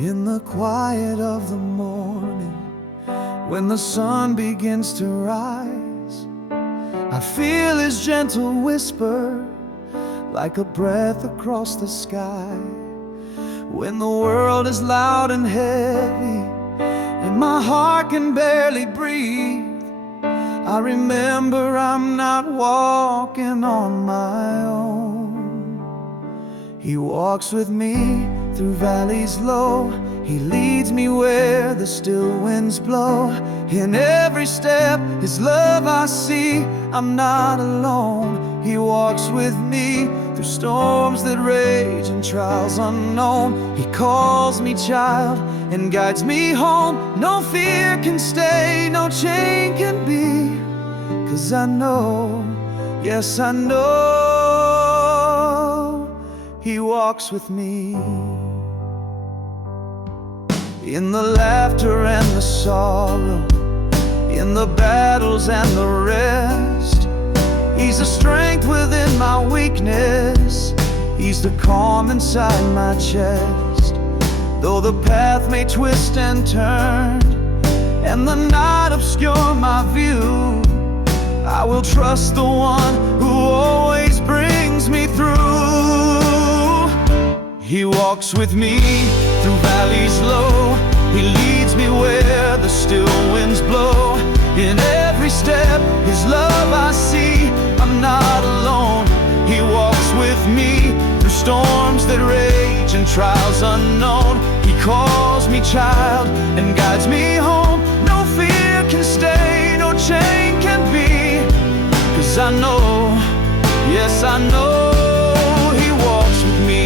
In the quiet of the morning, when the sun begins to rise, I feel his gentle whisper like a breath across the sky. When the world is loud and heavy and my heart can barely breathe, I remember I'm not walking on my own. He walks with me through valleys low. He leads me where the still winds blow. In every step, his love I see. I'm not alone. He walks with me through storms that rage and trials unknown. He calls me child and guides me home. No fear can stay, no chain can be. 'Cause I know, yes I know, he walks with me. In the laughter and the sorrow, in the battles and the rest, he's the strength within my weakness. He's the calm inside my chest. Though the path may twist and turn and the night obscure my view, I will trust the one who always brings me through. He walks with me through valleys low. He leads me where the still winds blow. In every step, his love I see. I'm not alone. He walks with me through storms that rage and trials unknown. He calls me child and guides me home. No fear can stay, no chain can be. 'Cause I know, yes I know, he walks with me.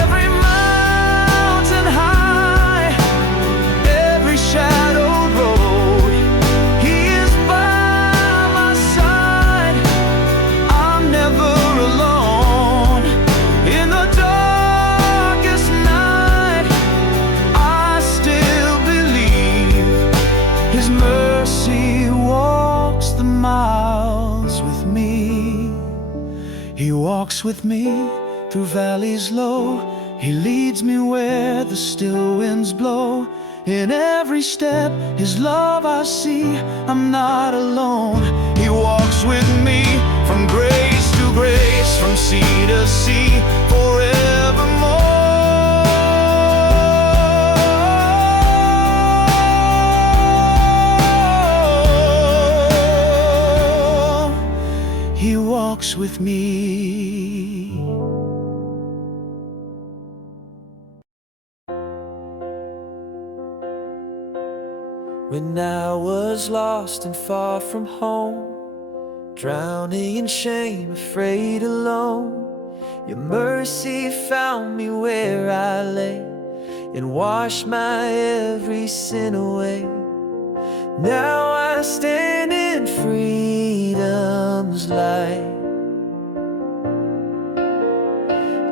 Every mountain high, every shadowed road, he is by my side. I'm never alone. In the darkest night, I still believe his mercy walks the miles with me. He walks with me through valleys low. He leads me where the still winds blow. In every step, his love I see. I'm not alone. He walks with me from grace to grace, from sea to sea, forevermore. He walks with me. When I was lost and far from home, drowning in shame, afraid alone, your mercy found me where I lay and washed my every sin away. Now I stand in freedom's light,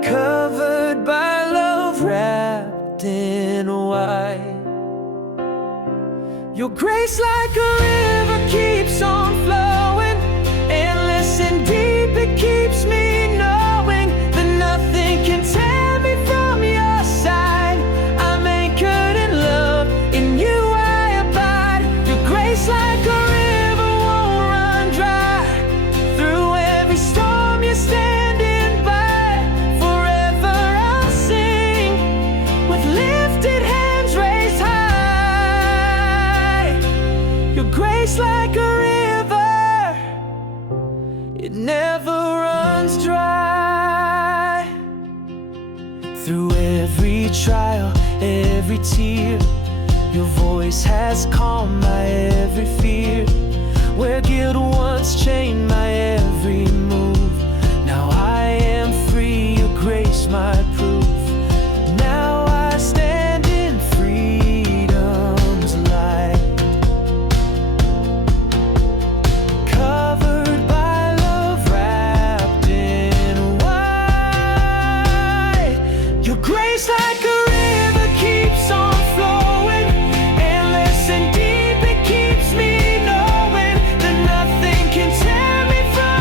covered by love, wrapped in white. Your grace like a river keeps on flowing, endless and deep, it keeps me knowing that nothing can tear me from your side. I'm anchored in love, in you I abide. Your grace like a river won't run dry. Through every storm you're standing by. Forever I'll sing with lifted hands raised high. Your grace like a river, it never runs dry. Through every trial, every tear, your voice has calmed my every fear. Where guilt once chained my every move, now I am free, your grace my proof. Now I stand in freedom's light, covered by love, wrapped in white. Your grace like a river keeps on flowing, endless and deep, it keeps me knowing that nothing can tear me from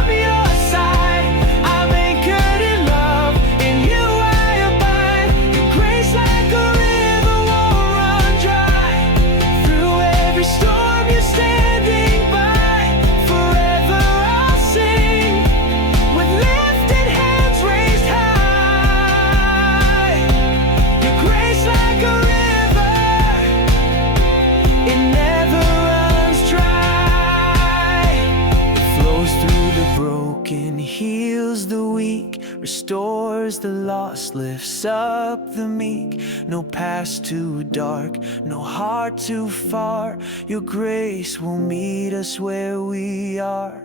broken, heals the weak, restores the lost, lifts up the meek. No past too dark, no heart too far. Your grace will meet us where we are.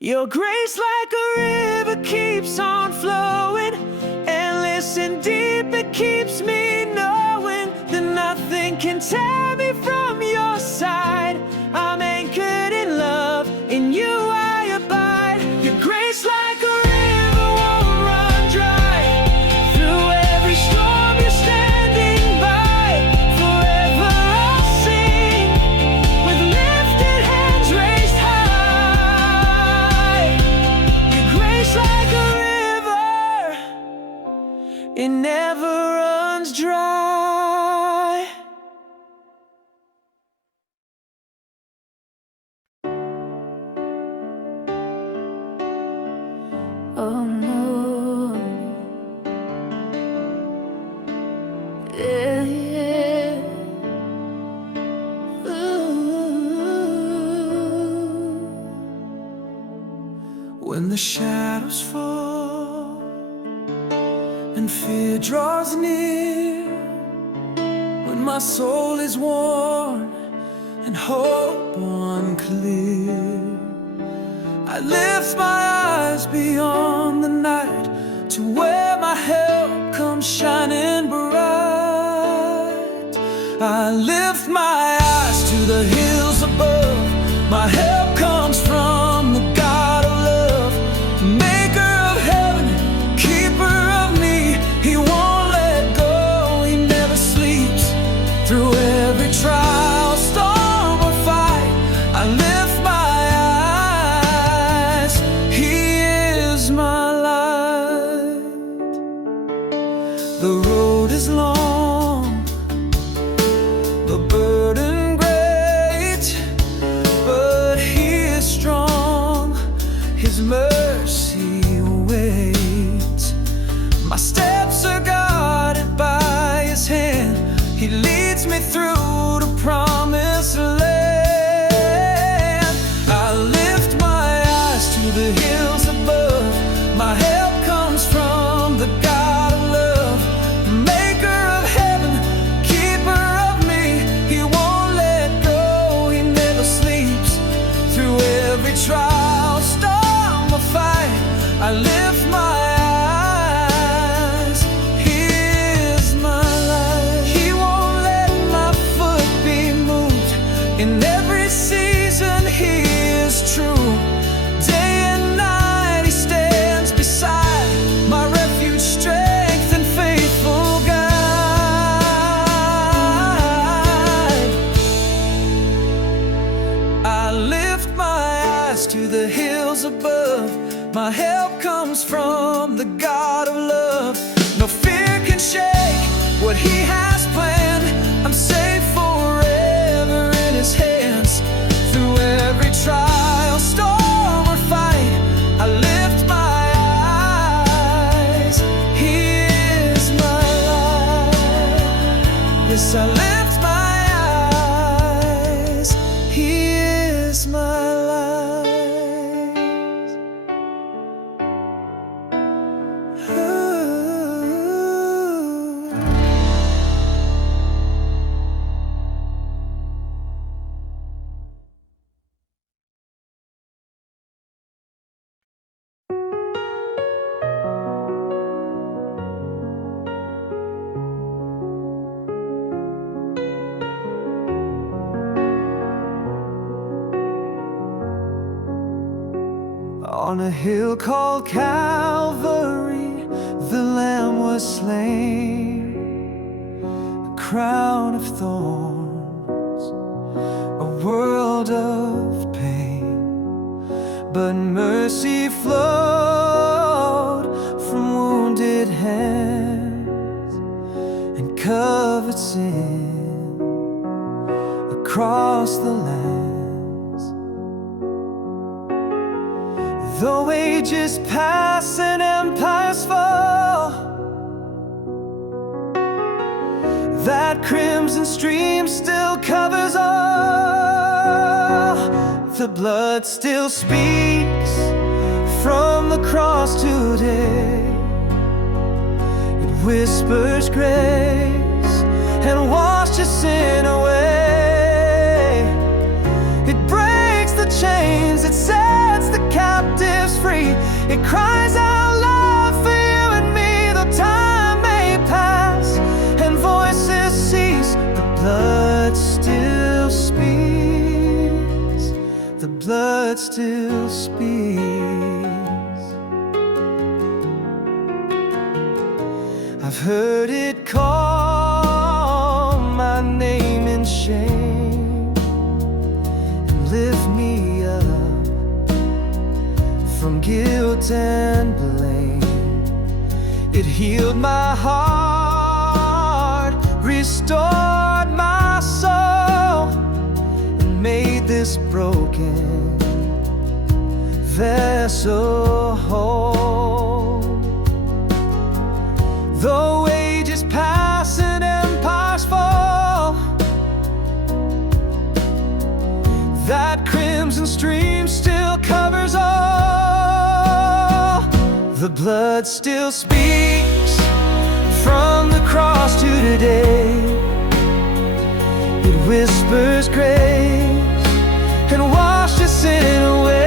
Your grace like a river keeps on flowing, endless and deep. It keeps me knowing that nothing can tear me from your side. I'm anchored in love, in you I abide. Your grace like a river won't run dry. Through every storm you're standing by. Forever I'll sing, with lifted hands raised high. Your grace like a river, it never runs dry. Oh no, yeah, yeah. Ooh. When the shadows fall and fear draws near, when my soul is worn and hope unclear, I lift my eyes beyond the night to where my help comes shining bright. I lift my eyes to the hills above. My help comes from the God of love, maker of heaven, keeper of me. He won't let go, he never sleeps. Through every trial, storm or fight, I lift my eyes. He is my light. The road is long, the burden great, but he is strong, his mercy waits. My steps are guarded by his hand, he leads me through the promised land. I lift my eyes to the hills above. My help comes from the God of love, maker of heaven, keeper of me. He won't let go, he never sleeps. Through every trial, storm or fight, I lift my eyes. He is my light. He won't let my foot be moved. In every season he is true. Day and night he stands beside, my refuge, strength and faithful guide. I lift my eyes to the hills above. My help comes from the God of love. No fear can shake what he has planned. I'm safe forever in his hands. Through every trial, storm or fight, I lift my eyes. He is my light. Yes, I lift my eyes. He is my light. On a hill called Calvary, the Lamb was slain. A crown of thorns, a world of pain, but mercy flowed from wounded hands and covered sin across the land. Though ages pass and empires fall, that crimson stream still covers all. The blood still speaks from the cross today. It whispers grace and washes sin away. It breaks the chains, it sets the captives free. It cries out loud for you and me, though time may pass and voices cease. The blood still speaks. The blood still speaks. I've heard it call my name in shame and lift me up from guilt and blame. It healed my heart, restored my soul, and made this broken vessel whole. Though ages pass and empires fall, that crimson stream still covers all. The blood still speaks from the cross to today. It whispers grace and washes sin away.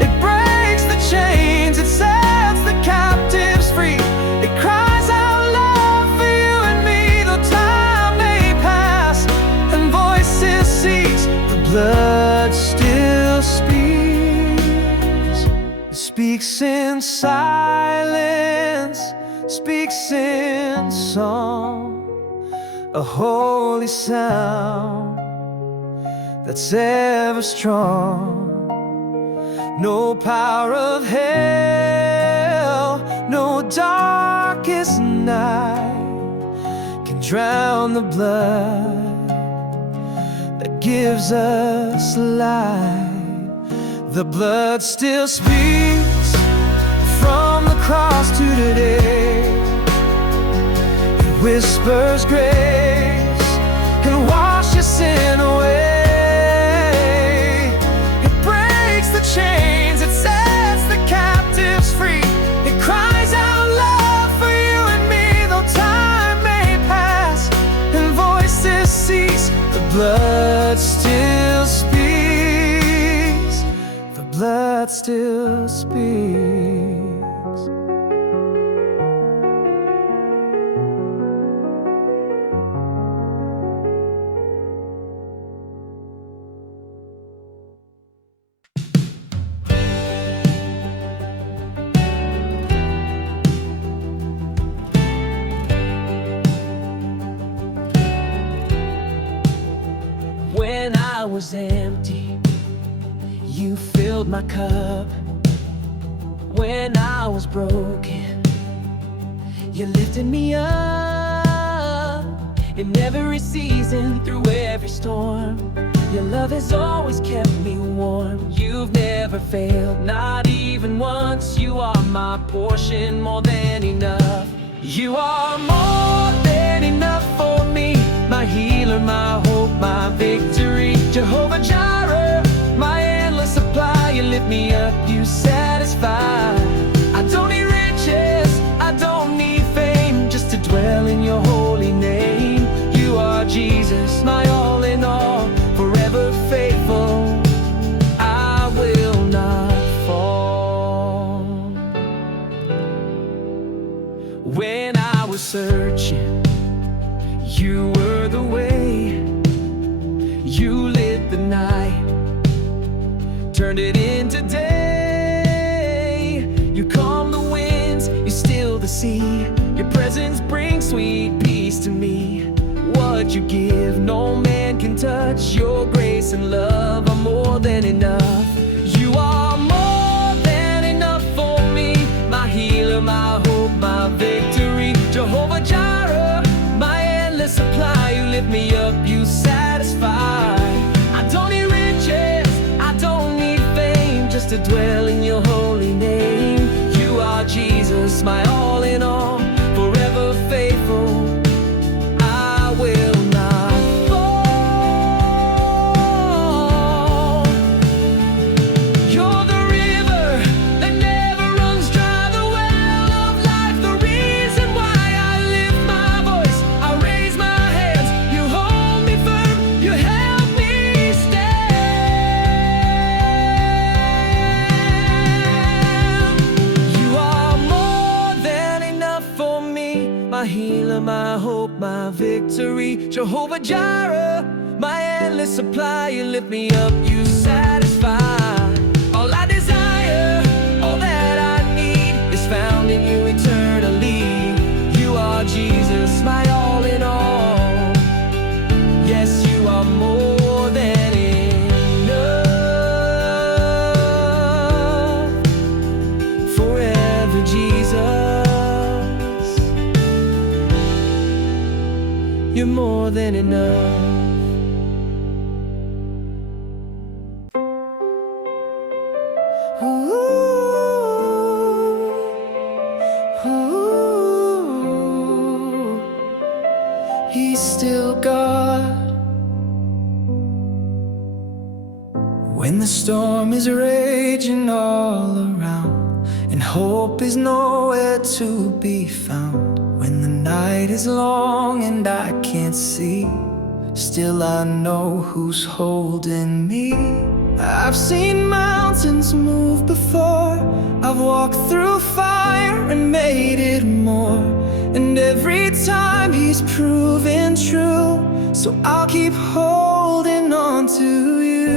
It breaks the chains, it sets the captives free. It cries out loud for you and me, though time may pass and voices cease. The blood still speaks. It speaks in silence, speaks in song, a holy sound that's ever strong. No power of hell, no darkest night can drown the blood that gives us light. The blood still speaks from the cross to today. It whispers grace and washes sin away. It breaks the chains, it sets the captives free. It cries out loud for you and me, though time may pass and voices cease. The blood still speaks. The blood still speaks. When I was empty, you filled my cup. When I was broken, you lifted me up. In every season, through every storm, your love has always kept me warm. You've never failed, not even once. You are my portion, more than enough. You are more than enough for me, my healer, my hope, my victory. Jehovah Jireh, my endless supply. You lift me up, you satisfy. I don't need riches, I don't need fame, just to dwell in your holy name. You are Jesus, my all in all, forever faithful. I will not fall. When I was searching, you were the way. You lit the night, turned it into day. You calm the winds, you still the sea. Your presence brings sweet peace to me. What you give, no man can touch. Your grace and love are more than enough. You are more than enough for me, my healer, my hope, my victory. Jehovah Jireh, my endless supply. You lift me up, you satisfy. I don't need riches, I don't need fame, just to dwell in your holy name. You are Jesus, my all in all, forever faithful. I will not fall. victory. Jehovah Jireh, my endless supply. You lift me up, you satisfy all I desire. All that I need is found in you eternally. You are Jesus, my all in all. Yes, you are more than enough. Forever Jesus, you're more than enough. He's still God. When the storm is raging all around and hope is nowhere to be found, when the night is long and I can't see, still I know who's holding me. I've seen mountains move before, I've walked through fire and made it more, and every time he's proven true. So I'll keep holding on to you.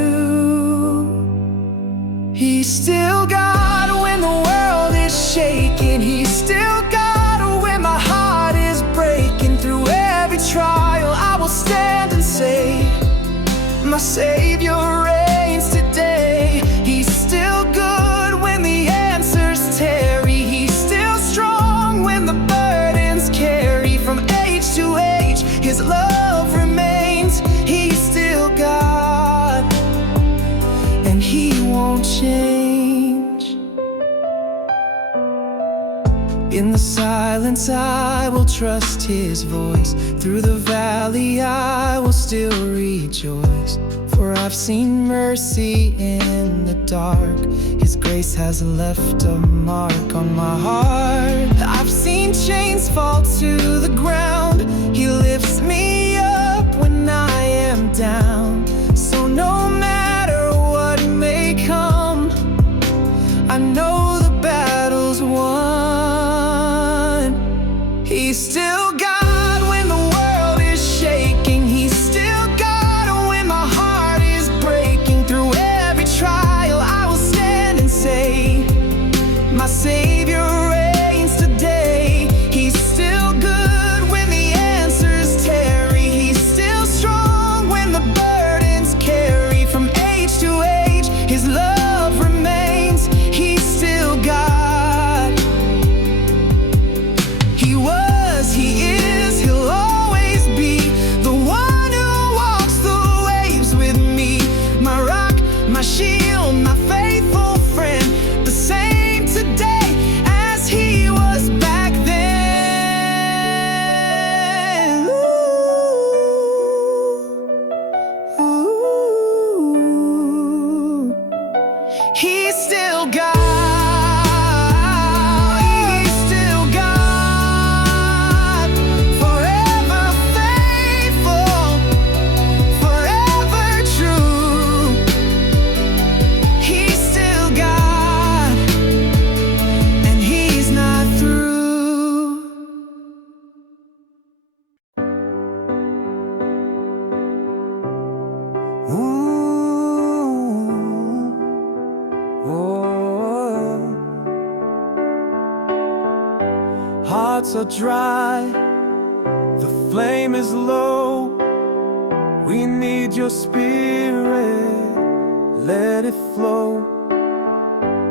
He's still God when the world is shaking. He's still God when my heart is breaking. Through every trial I will stand and say, my Savior reigns today. He's still good when the answers tarry. He's still strong when the burdens carry. From age to age his love remains. He's still God and he won't change. In the silence I will trust his voice. Through the valley I will still rejoice. For I've seen mercy in the dark. His grace has left a mark on my heart. I've seen chains fall to the ground. He lifts me up when I am down. So no matter what may come, I know the battle's won. He's still God when the world is shaking. He's still God when my heart is breaking. Through every trial I will stand and say, my Savior reigns today. He's still good when the answers tarry. He's still strong when the burdens carry. From age to age his love remains. He's still God. He was, he is, he'll always be the one who walks the waves with me. My rock, my shield, my faithful friend. The same today as he was back then. Ooh. He's still God. He's still God. Forever faithful, forever true. He's still God, and he's not through. Hearts are dry, the flame is low. We need your spirit, let it flow.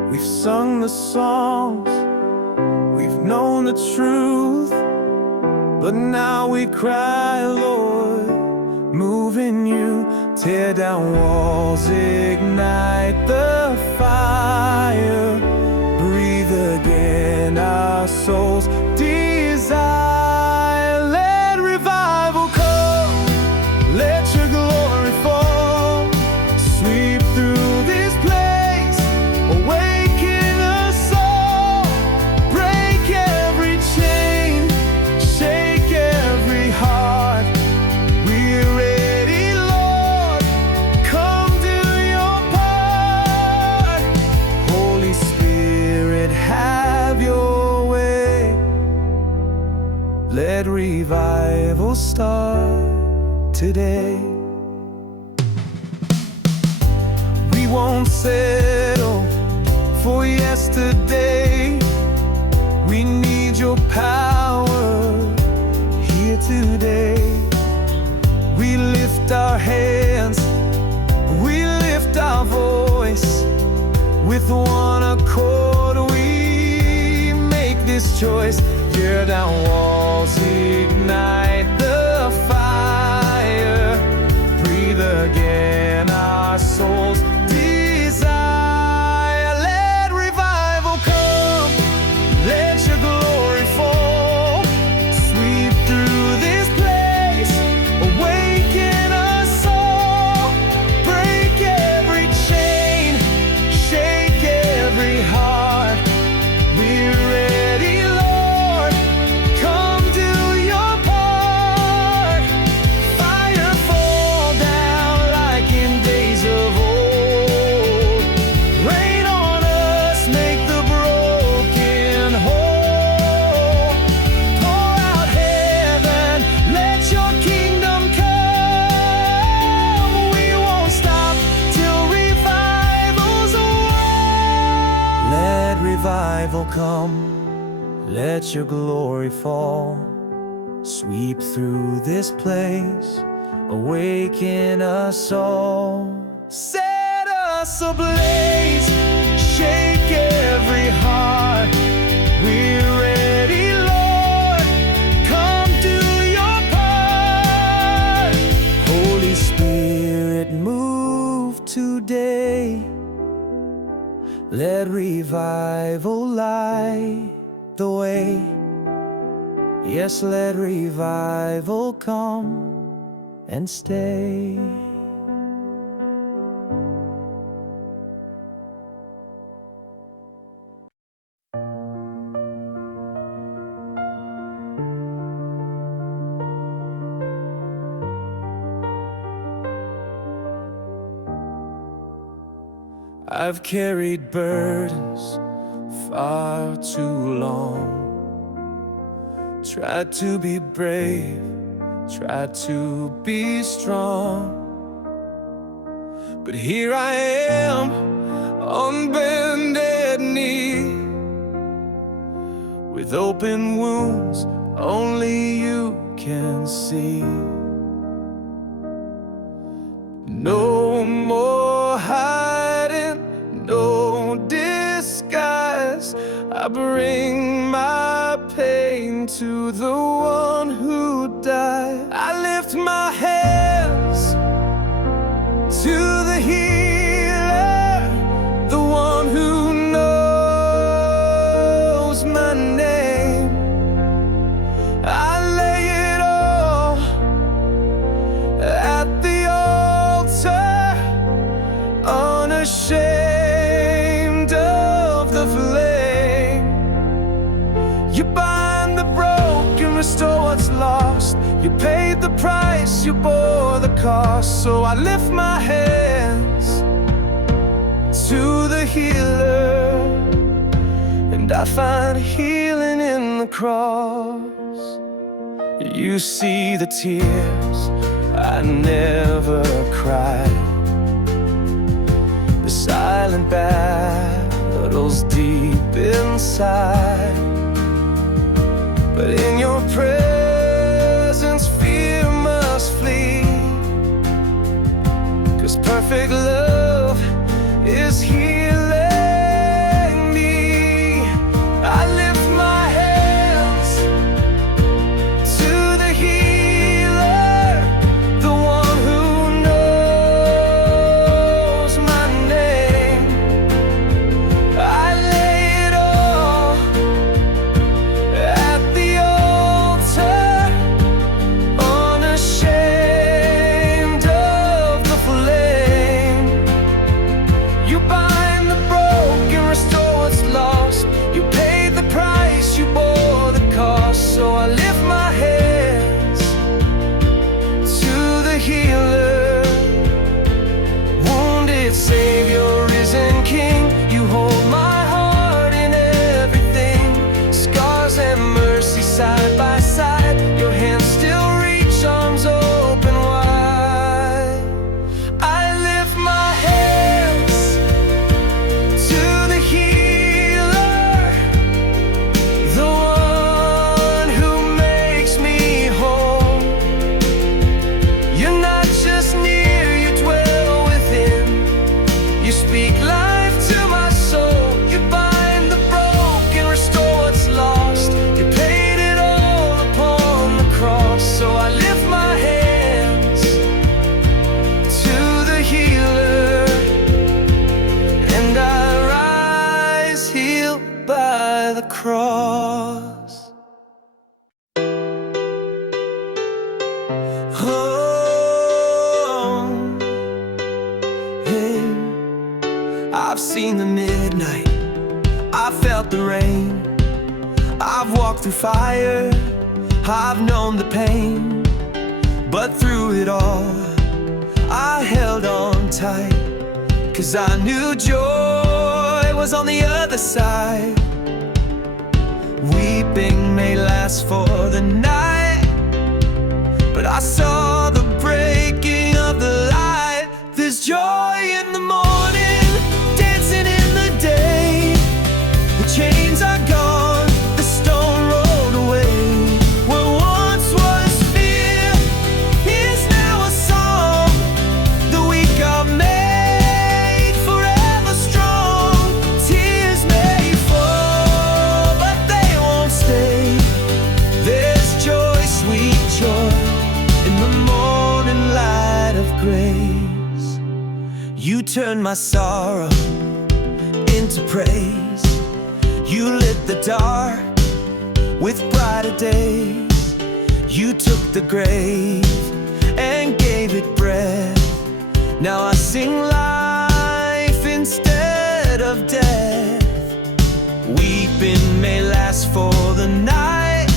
We've sung the songs, we've known the truth, but now we cry, Lord, move in you. Tear down walls, ignite the fire. Breathe again our souls' desire. Let revival come, let your glory fall. Sweep through this place, awaken us all. Break every chain, shake every heart. We're ready, Lord, come do your part. Holy Spirit, have your way. today. We won't settle for yesterday. We need your power here today. We lift our hands, we lift our voice. With one accord we make this choice. Tear down walls, ignite the fire. Breathe again our souls' desire. Let revival come, let your glory fall. Sweep through this place, awaken us all. Break every chain, shake every heart. We're ready, Lord, come do your part. Fire fall down like in days of old. Rain on us, make the broken whole. Pour out heaven, let your kingdom come. We won't stop till revival's away. Let revival come, let your glory fall. Sweep through this place, awaken us all. Set us ablaze, shake every heart. We're ready, Lord, come do your part. Holy Spirit, move today. Let revival light the way. Yes, let revival come and stay. I've carried burdens far too long. Tried to be brave, tried to be strong. But here I am, on bended knee, with open wounds only you can see. No more hiding, no disguise. I bring my pain to the one who died. I lift my hands to the healer, the one who knows my name. I lay it all at the altar, unashamed of the flame. You bind the broken, restore what's lost. You paid the price, you bore the cost. So I lift my hands to the healer, and I find healing in the cross. You see the tears I never cried, the silent battles deep inside. But in your presence fear must flee, 'cause perfect love is healing me. I lift my hands to the healer, the one who knows my name. I lay it all at the altar, unashamed of the flame. You bind the broken, restore what's lost. You paid the price, you bore the cost. So I lift my hands to the healer, wounded Savior, risen King. You hold my heart in everything, scars and mercy side by side. Your hands still reach, arms open wide. I've seen the midnight, I've felt the rain, I've walked through fire, I've known the pain. But through it all, I held on tight, 'cause I knew joy was on the other side. Weeping may last for the night, but I saw the breaking of the light. There's joy in the morning, dancing in the day. The chains are gone, the stone rolled away. What once was fear is now a song. The weak are made forever strong. Tears may fall, but they won't stay. There's joy, sweet joy, in the morning light of grace. You turned my sorrow into praise. You lit the dark with brighter days. You took the grave and gave it breath. Now I sing life instead of death. Weeping may last for the night,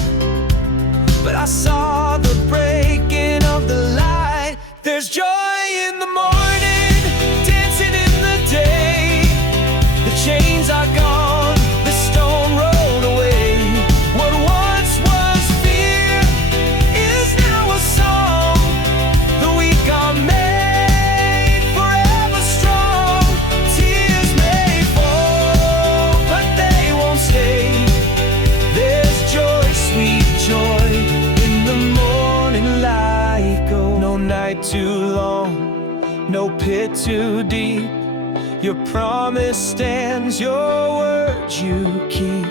but I saw the breaking of the light. There's joy in the morning, dancing in the day. The chains are gone, the stone rolled away. What once was fear is now a song. The weak are made forever strong. Tears may fall, but they won't stay. There's joy, sweet joy, in the morning light. Go no night too long, no pit too deep. Your promise stands, your word you keep.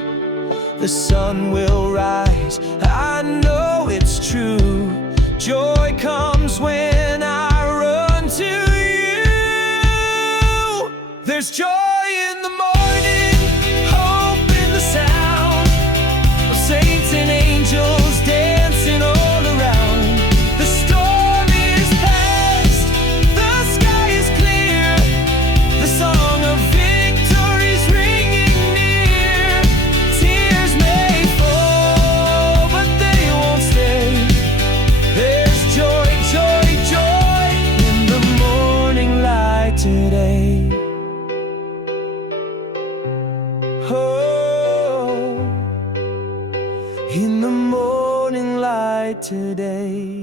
The sun will rise, I know it's true. Joy comes when I run to you. There's joy in the morning, hope in the sound of saints and angels dancing all around. The storm is past, the sky is clear. The song of victory's ringing near. Tears may fall, but they won't stay. There's joy, joy, joy, in the morning light today. Oh, in the morning light today.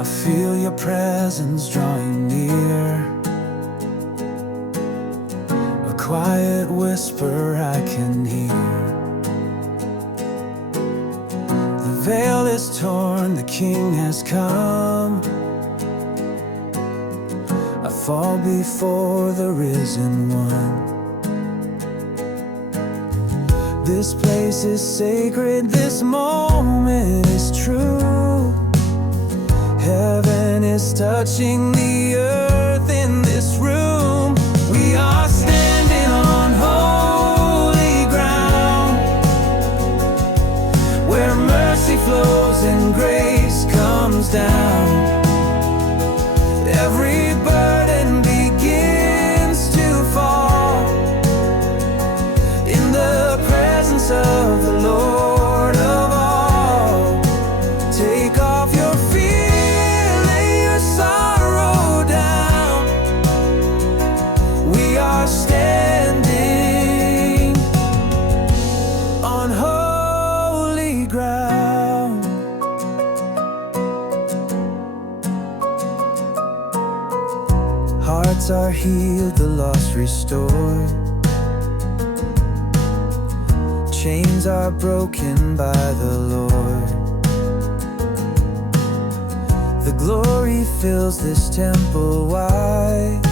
I feel your presence drawing near. A quiet whisper I can hear. The veil is torn, the King has come. I fall before the risen one. This place is sacred, this moment is true. Heaven is touching the earth in this room. We are standing on holy ground, where mercy flows and grace comes down. Every burden begins to fall in the presence of the Lord of all. Take off your fear, lay your sorrow down. We are standing on holy ground. Hearts are healed, the lost restored. Chains are broken by the Lord. The glory fills this temple wide,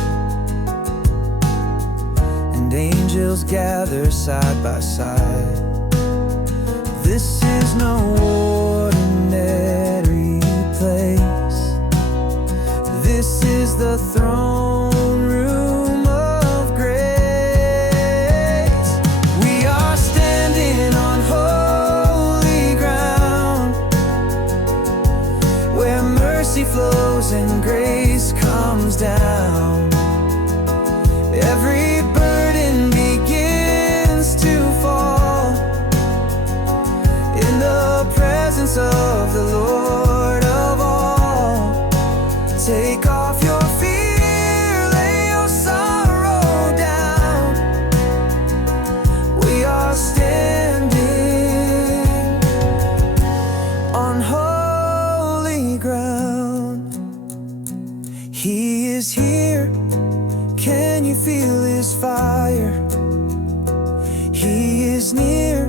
and angels gather side by side. This is no ordinary place. This is the throne room near. Can you feel His fire? He is near,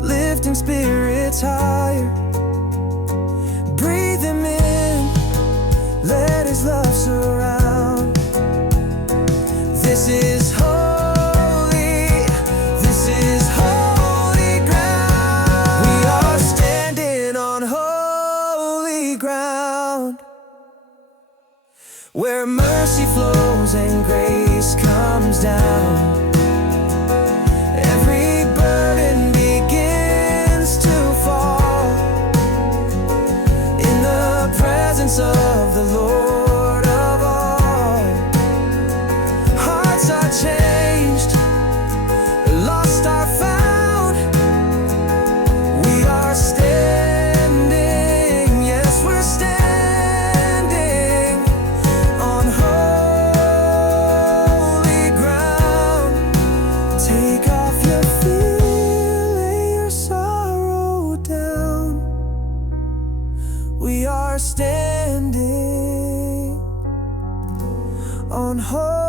lifting spirits higher. Breathe Him in, let His love surround. This is holy, this is holy ground. We are standing on holy ground, where mercy flows and grace comes down. Every burden begins to fall in the presence of the Lord of all. Hearts are changed, lost are found. We are standing, yes, we're standing on holy ground. Take off your fear, lay your sorrow down. We are standing on holy